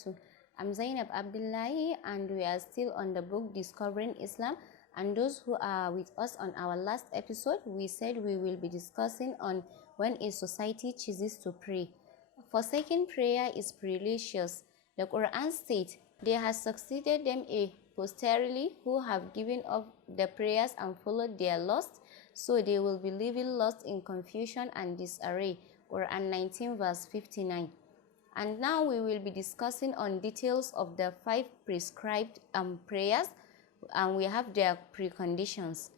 barakatuh. I'm Zainab Abdullahi and we are still on the book Discovering Islam, and those who are with us on our last episode, we said we will be discussing on when a society chooses to pray. Forsaking prayer is religious. The Quran states, "They have succeeded them a posterity who have given up the prayers and followed their lust, so they will be living lost in confusion and disarray." Quran 19 verse 59. And now we will be discussing on details of the 5 prescribed prayers, and we have their preconditions,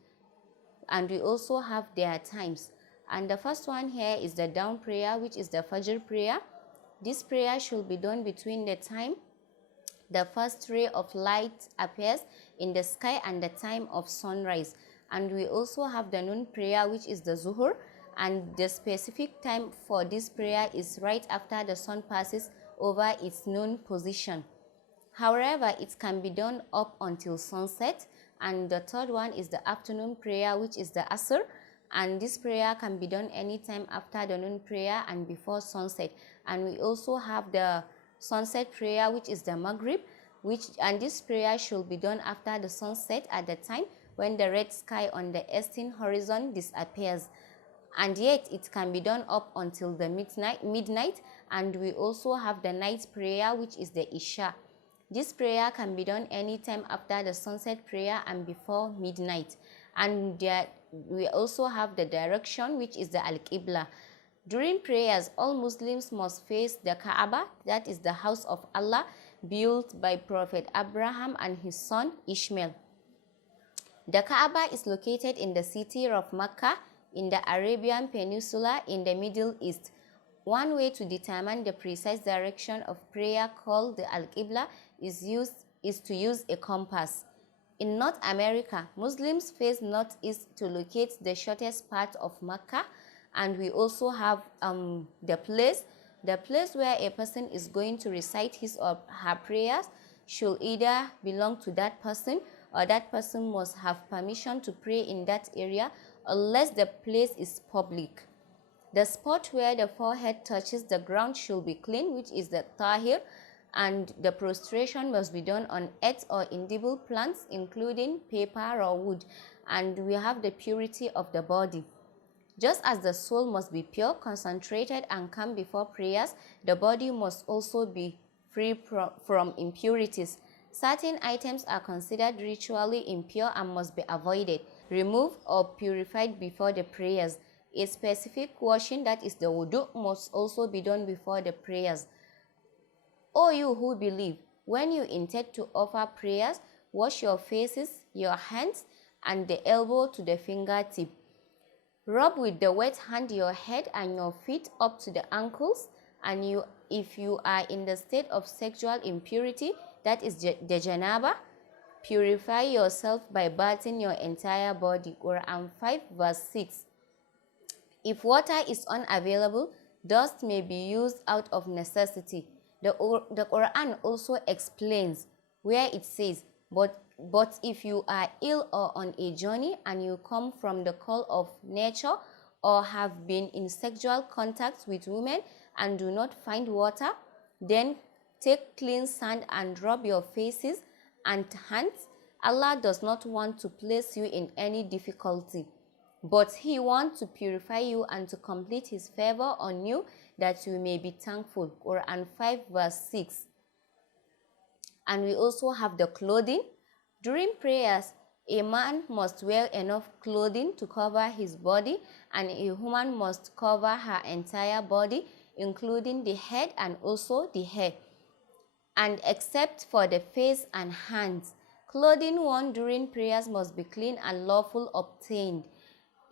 and we also have their times. And the first one here is the dawn prayer, which is the Fajr prayer. This prayer should be done between the time the first ray of light appears in the sky and the time of sunrise. And we also have the noon prayer, which is the Zuhur, and the specific time for this prayer is right after the sun passes over its noon position. However, it can be done up until sunset. And the third one is the afternoon prayer, which is the Asr, and this prayer can be done anytime after the noon prayer and before sunset. And we also have the sunset prayer, which is the Maghrib, and this prayer should be done after the sunset at the time when the red sky on the eastern horizon disappears. And yet it can be done up until the midnight. And we also have the night prayer, which is the Isha. This prayer can be done anytime after the sunset prayer and before midnight. And we also have the direction, which is the Al-Qibla. During prayers, all Muslims must face the Kaaba, that is the house of Allah, built by Prophet Abraham and his son Ishmael. The Kaaba is located in the city of Mecca in the Arabian Peninsula in the Middle East. One way to determine the precise direction of prayer, called the Al-Qibla, is to use a compass. In North America, Muslims face northeast to locate the shortest part of Mecca. And we also have the place where a person is going to recite his or her prayers should either belong to that person, or that person must have permission to pray in that area unless the place is public. The spot where the forehead touches the ground should be clean, which is the tahir, and the prostration must be done on earth or edible plants, including paper or wood. And we have the purity of the body. Just as the soul must be pure, concentrated, and calm before prayers, the body must also be free from impurities. Certain items are considered ritually impure and must be avoided, removed, or purified before the prayers. A specific washing, that is the wudu, must also be done before the prayers. O you who believe, when you intend to offer prayers, wash your faces, your hands, and the elbow to the fingertip. Rub with the wet hand your head and your feet up to the ankles, and if you are in the state of sexual impurity, that is the janaba, purify yourself by bathing your entire body. Quran 5 verse 6. If water is unavailable, dust may be used out of necessity. The Quran also explains where it says, but if you are ill or on a journey and you come from the call of nature, or have been in sexual contact with women and do not find water, then take clean sand and rub your faces and hands. Allah does not want to place you in any difficulty, but He wants to purify you and to complete His favor on you, that you may be thankful. Quran 5 verse 6. And we also have the clothing. During prayers, a man must wear enough clothing to cover his body, and a woman must cover her entire body, including the head and also the hair. And except for the face and hands, clothing worn during prayers must be clean and lawful obtained.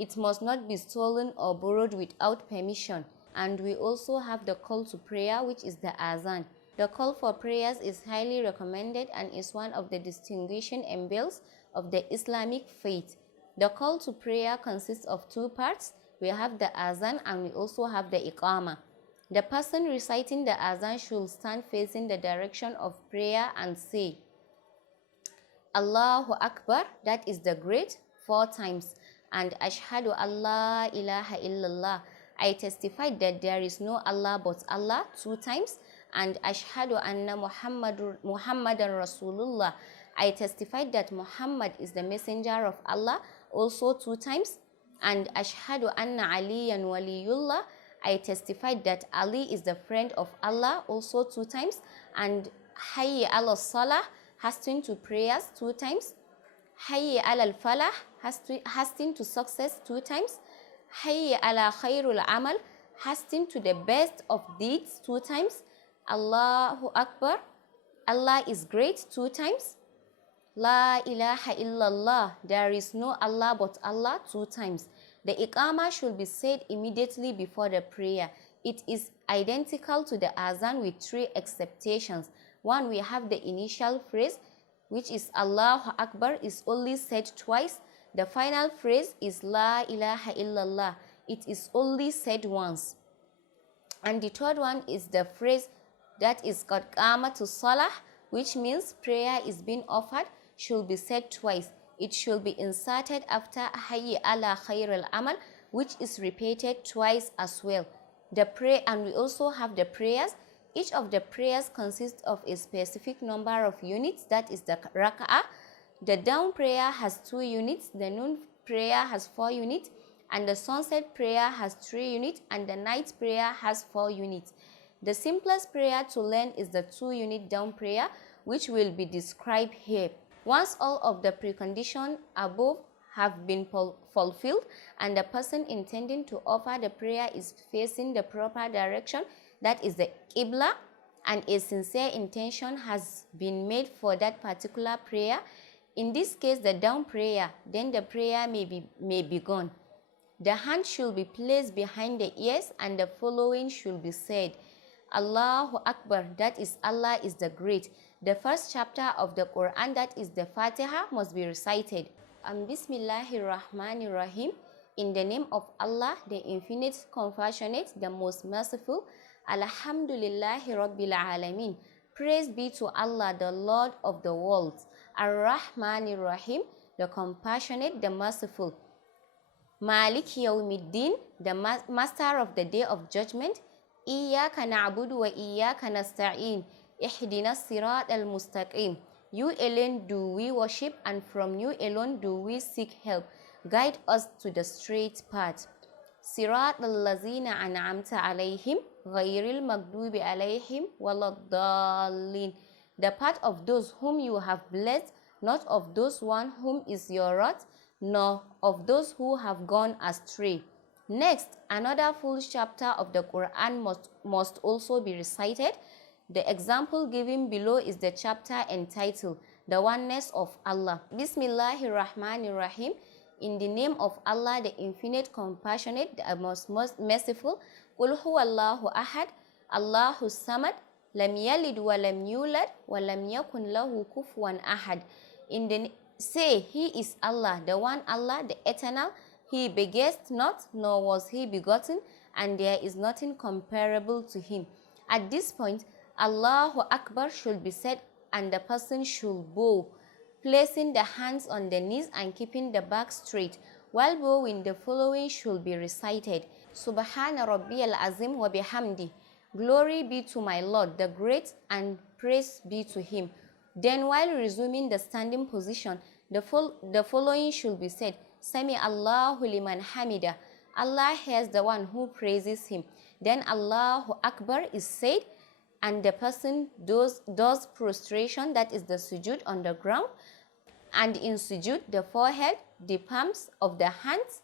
It must not be stolen or borrowed without permission. And we also have the call to prayer, which is the azan. The call for prayers is highly recommended and is one of the distinguishing emblems of the Islamic faith. The call to prayer consists of 2 parts. We have the azan and we also have the iqama. The person reciting the azan should stand facing the direction of prayer and say, Allahu Akbar, that is the great, 4 times, and Ashhadu Allah ilaha illallah, I testify that there is no Allah but Allah, 2 times, and ashhadu anna Muhammadan Rasulullah. I testify that Muhammad is the messenger of Allah, also 2 times, and ashhadu anna Aliyan waliyullah. I testify that Ali is the friend of Allah, also 2 times, and hayya ala salah, hastening to prayers, 2 times, hayya ala falah, hastening to success, 2 times, hayya ala khairul amal, hastening to the best of deeds, 2 times, Allahu Akbar, Allah is great, 2 times, La ilaha illallah, there is no Allah but Allah, 2 times. The Iqamah should be said immediately before the prayer. It is identical to the Azan with 3 exceptions. 1, we have the initial phrase, which is Allahu Akbar, is only said twice. The final phrase is La ilaha illallah. It is only said once. And the 3rd one is the phrase that is Qad Qamatu Salah, which means prayer is being offered, should be said twice. It should be inserted after Hayya ala khairul amal, which is repeated twice as well. And we also have the prayers. Each of the prayers consists of a specific number of units, that is the rak'ah. The dawn prayer has 2 units, the noon prayer has 4 units, and the sunset prayer has 3 units, and the night prayer has 4 units. The simplest prayer to learn is the 2-unit dawn prayer, which will be described here. Once all of the preconditions above have been fulfilled and the person intending to offer the prayer is facing the proper direction, that is the Qibla, and a sincere intention has been made for that particular prayer, in this case the dawn prayer, then the prayer may begin. The hand should be placed behind the ears and the following should be said. Allahu Akbar, that is Allah is the great. The first chapter of the Quran, that is the Fatiha, must be recited. Bismillahir Rahmanir Rahim. In the name of Allah, the infinite compassionate, the most merciful. Alhamdulillahi Rabbil Alameen. Praise be to Allah, the Lord of the worlds. Ar-Rahmanir Rahim, the compassionate, the merciful. Malik Yawmiddin, the master of the day of judgment. Iyyaka na'budu wa iyyaka nasta'in. Ihdina sirat al-mustaqim. You alone do we worship, and from you alone do we seek help. Guide us to the straight path. Sirat al-lazina an'amta alayhim, ghayril maghdubi alayhim waladdallin. The path of those whom you have blessed, not of those one whom is your wrath, nor of those who have gone astray. Next, another full chapter of the Quran must also be recited. The example given below is the chapter entitled The Oneness of Allah. Bismillahir Rahmanir Rahim. In the name of Allah, the infinite compassionate, the most merciful. Qul huwallahu ahad, Allahu samad, lam yalid wa lam yulad, wa lam yakun lahu kufuwan ahad. Say, He is Allah, the one Allah, the eternal. He begets not, nor was He begotten, and there is nothing comparable to Him. At this point, Allahu Akbar should be said and the person should bow, placing the hands on the knees and keeping the back straight. While bowing, the following should be recited. Subhana Rabbiyal Azim wa bihamdi. Glory be to my Lord, the great, and praise be to Him. Then while resuming the standing position, the following should be said. Sami Allahu liman hamida. Allah hears the one who praises Him. Then Allahu Akbar is said, and the person does prostration, that is the sujud on the ground. And in sujud, the forehead, the palms of the hands,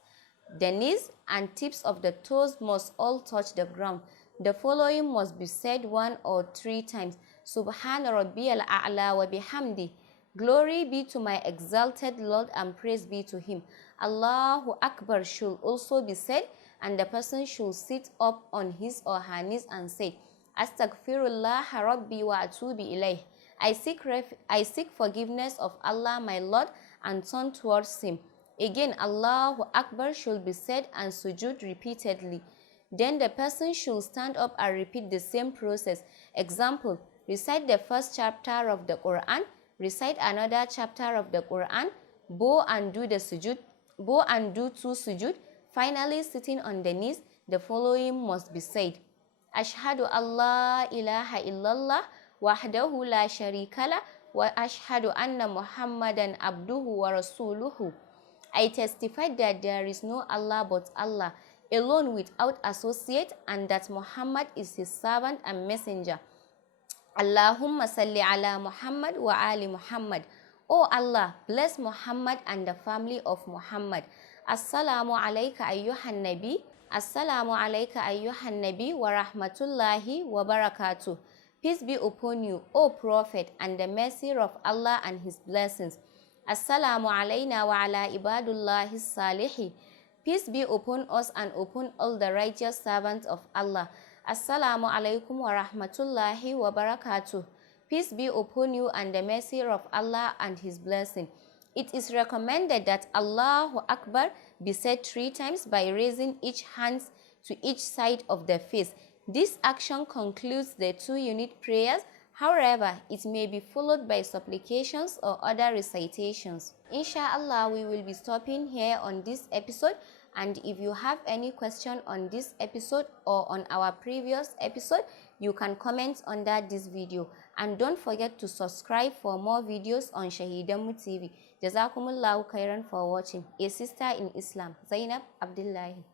the knees, and tips of the toes must all touch the ground. The following must be said 1 or 3 times. Subhana Rabbiyal A'la wa bihamdi. Glory be to my exalted Lord and praise be to Him. Allahu Akbar should also be said, and the person should sit up on his or her knees and say, Astaghfirullah Rabbi wa atubi ilayh. I seek forgiveness of Allah my Lord and turn towards Him. Again, Allahu Akbar should be said and sujud repeatedly. Then the person should stand up and repeat the same process. Example, recite the first chapter of the Quran, recite another chapter of the Quran, bow and do 2 sujud. Finally, sitting on the knees, the following must be said. Ashhadu Allah ilaha illallah wahdahu la sharika la wa ashhadu anna Muhammadan abduhu wa rasuluhu. I testify that there is no Allah but Allah, alone without associate, and that Muhammad is his servant and messenger. Allahumma salli ala Muhammad wa ali Muhammad. O Allah, bless Muhammad and the family of Muhammad. Assalamu alayka ayyuhan nabi. Assalamu alayka ayyuhan nabi wa rahmatullahi wa barakatuh. Peace be upon you, O Prophet, and the mercy of Allah and his blessings. Assalamu alayna wa ala ibadullahi salihi. Peace be upon us and upon all the righteous servants of Allah. Assalamu alaikum wa rahmatullahi wa barakatuh. Peace be upon you and the mercy of Allah and his blessing. It is recommended that Allahu Akbar be said 3 times by raising each hand to each side of the face. This action concludes the 2 unit prayers. However, it may be followed by supplications or other recitations. Inshallah, we will be stopping here on this episode. And if you have any question on this episode or on our previous episode, you can comment under this video. And don't forget to subscribe for more videos on Shahidamu TV. Jazakumullahu khairan for watching. A sister in Islam, Zainab, Abdullahi.